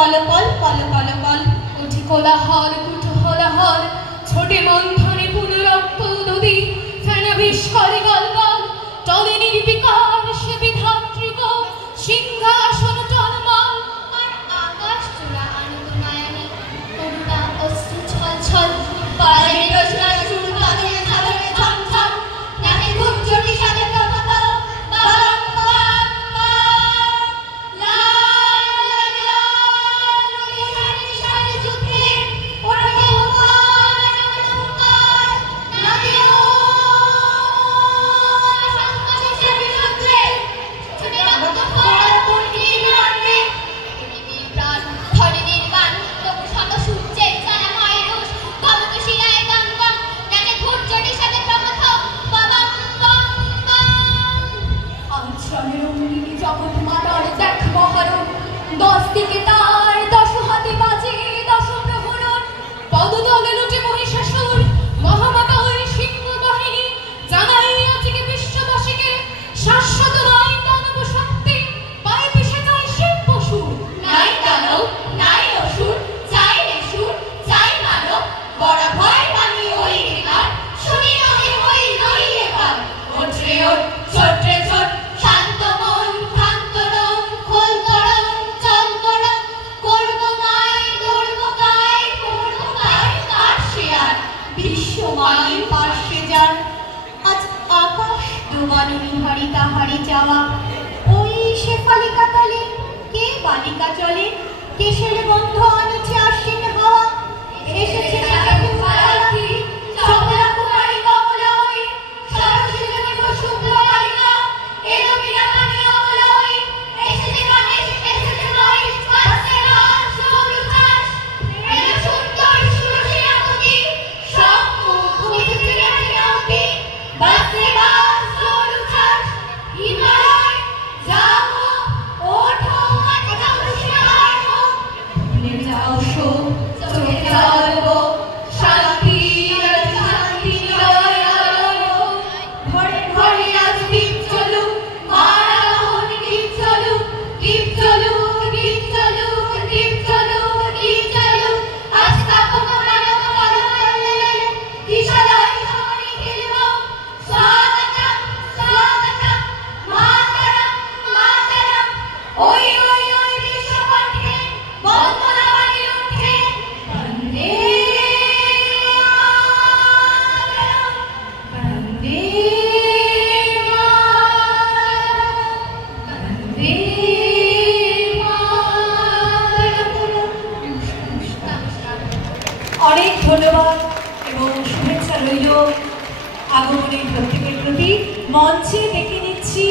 পল পল পল পল পল উঠি কোলাহল কুতূহলাহল ছোটে মন্থনে পুনরক্ত নদী ফেনা বিস্মরে গল গল টলে নির্বিকার সে বিধাত্রীগ সিংহাসন টলমল আর আকাশ চূড়া আনন্দ মায়ানী করুণা অশ্রু ছল ছল পায়ে রোজগার সুর কাঁধে ঝালরে ঝমঝম নাকে ঘুমচটি সাথে তবত বাম বাম লাল লাল রবি সারি যুদ্ধে ওরে ওপার নৌকার নদীও সংগ্রামে সে বিরুদ্ধে ছুটে রক্ত ফোয়ারা পূর্ণির রণে পৃথিবীর প্রাণ ধরে নির্বাণ তবু শত সূর্যের জ্বালাময় রোষ গমক শিরায় গঙ্গম নাকে ঘুরচটি সাথে প্রমথ বাবাম বম বম আশ্রমের অঙ্গিনী জগৎ মাতার দেখ মহরণ 10 দিকে তার 10 হাতে বাজে 10 প্রহরণ পদতলে লুটে মহিষাসুর মহামাতা ওই সিংহ বাহিনী জানাই আজকে বিশ্ববাসীকে শাশ্বত নয় দানব শক্তি পায়ে পিষে যায় শিব পশু নাই দানব নাই অসুর চাই নেসুর চাই মানব বড় ভয় পানি ওই বিকার শুনি নহে হই নই এবার ওঠে ওঠ ছোটে ছোট শান্ত মন ক্ষান্ত রং খোল করম চল করম করব মায় করব গায় কার শেয়ার বিশ্বমায়ের পার্শ্বে যান আজ আকাশ ডোবানো নিহারি তাহারি যাওয়া ওই শেফালিকা তলে কে বালিকা চলে কেশের বন্ধ আনছে আশ্বিন হাওয়া এসেছে সারাথী চপলা কুমারী কমলই সরস্বতী শুক্ল বালিকা এলো বিনা পানি অমলই এসেছে গণেশ এসেছে মহেশ বাজছে গান সৌর উচ্ছ্বাস এলো সুন্দর সুরসেনাপতি সব মুখ ফিরে ফিরাপতি বাজছে গান সৌর উচ্ছ্বাস হিমালয় যাও ওঠো আজকা উষ্ণায় ভুলে যাও শোক চোখে জ্বলবো শান্তি আর শান্তি লয় আলো ঘরে ঘরে আজ দীপ জ্বলুক মারা মোহন দীপ জ্বলুক দীপ জ্বলুক দীপ জ্বলুক দীপ জ্বলুক দীপ জ্বলুক আজ কাপক মানব মরমলে দিশালয় শরী খেলব স্বাগতম স্বাগতম মাতরম মাতরম ওই ওই ওই বিশ্বকণ্ঠে বন্দনা বাণী উঠে বন্দে মাতরম বন্দে মাতরম বন্দে মাতরম। অনেক ধন্যবাদ এবং শুভেচ্ছা রইল আগমনের প্রত্যেকের প্রতি মঞ্চে ডেকে নিচ্ছি